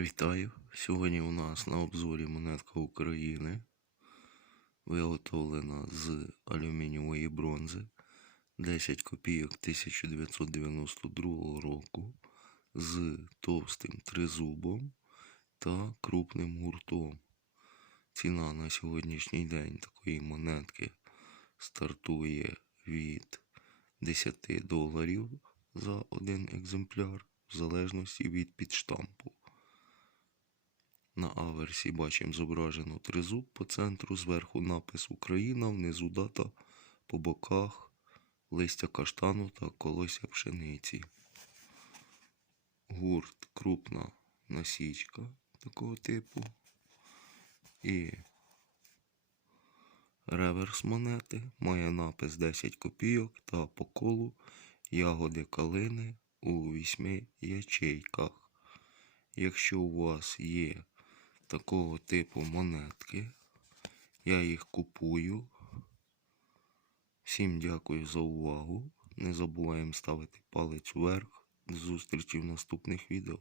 Вітаю! Сьогодні у нас на обзорі монетка України, виготовлена з алюмінієвої бронзи 10 копійок 1992 року з товстим тризубом та крупним гуртом. Ціна на сьогоднішній день такої монетки стартує від 10 доларів за один екземпляр, в залежності від підштампу. На аверсі бачимо зображено тризуб по центру, зверху напис Україна, внизу дата, по боках листя каштану та колося пшениці. Гурт крупна насічка такого типу. І реверс монети має напис 10 копійок та по колу ягоди калини у вісьми ячейках. Якщо у вас є такого типу монетки, я їх купую. Всім дякую за увагу. Не забуваємо ставити палець вверх. До зустрічі в наступних відео.